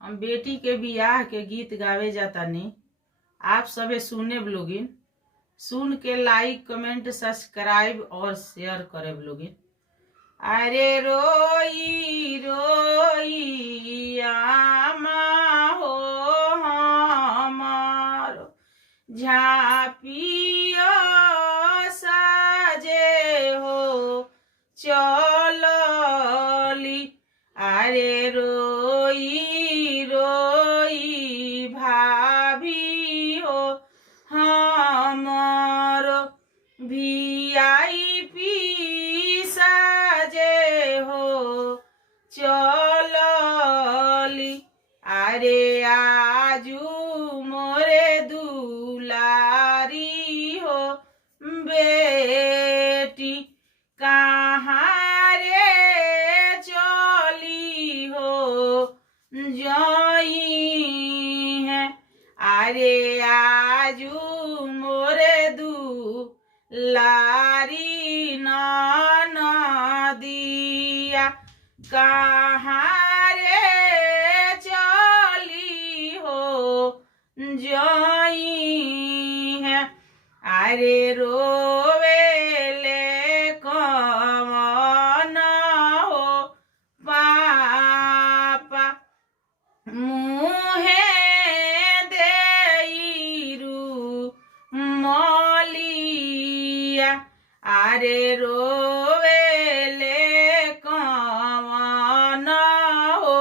हम बेटी के बियाह के गीत गावे जातानी। आप सबे सुने ब्लोगिन, सुन के लाइक कमेंट सब्सक्राइब और शेयर करे ब्लोगिन। अरे रोई रोई आमा हो हमारो झापियो साजे हो चलली। अरे रोई रोई भाभी हो हमारो VIP साजे हो चलली। अरे आजू मोरे दुलारी हो बेटी कहाँ रे चली हो जई है। अरे आजू मोरे दुलारी नदिया कहाँ रे चली हो जई है। अरे रोवेले कवन हो पापा मुहे देईरू मलिया। अरे रोवेले कवन हो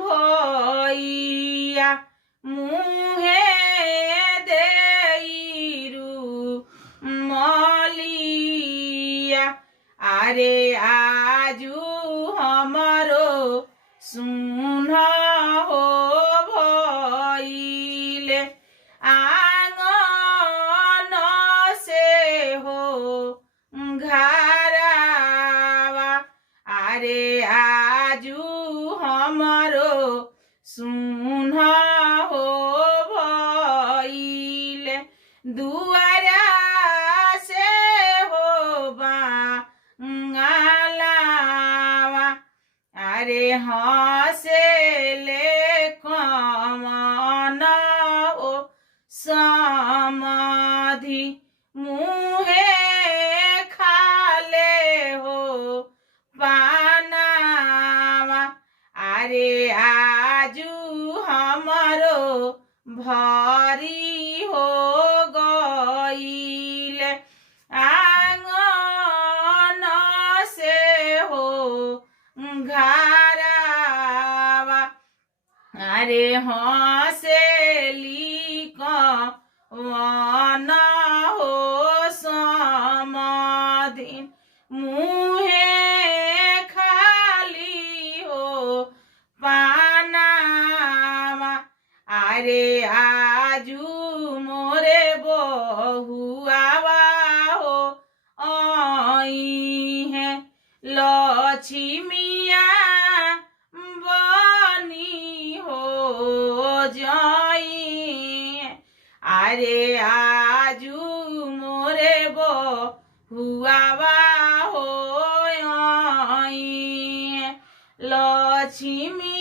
भैया मुहे देईरू मलिया। अरे आजू हमारो सुन हो भइले आंगन से हो घरावा। अरे आजू हमारो सुन हो भइले दुआरा से हो बांगलावा। अरे हंसेले कवन हो समाधि मुहे खाले हो पानावा। अरे आजू हमारो भरी हो गईले आंगन से हो घरावा। अरे हंसेली कवन हो समाधि मुहे खाली हो पानावा। अरे आजू मोरे बहुआवा हो आई है लक्ष्मिया बनी हो जई। अरे आजू मोरे बहुआवा हो आई लक्ष्मी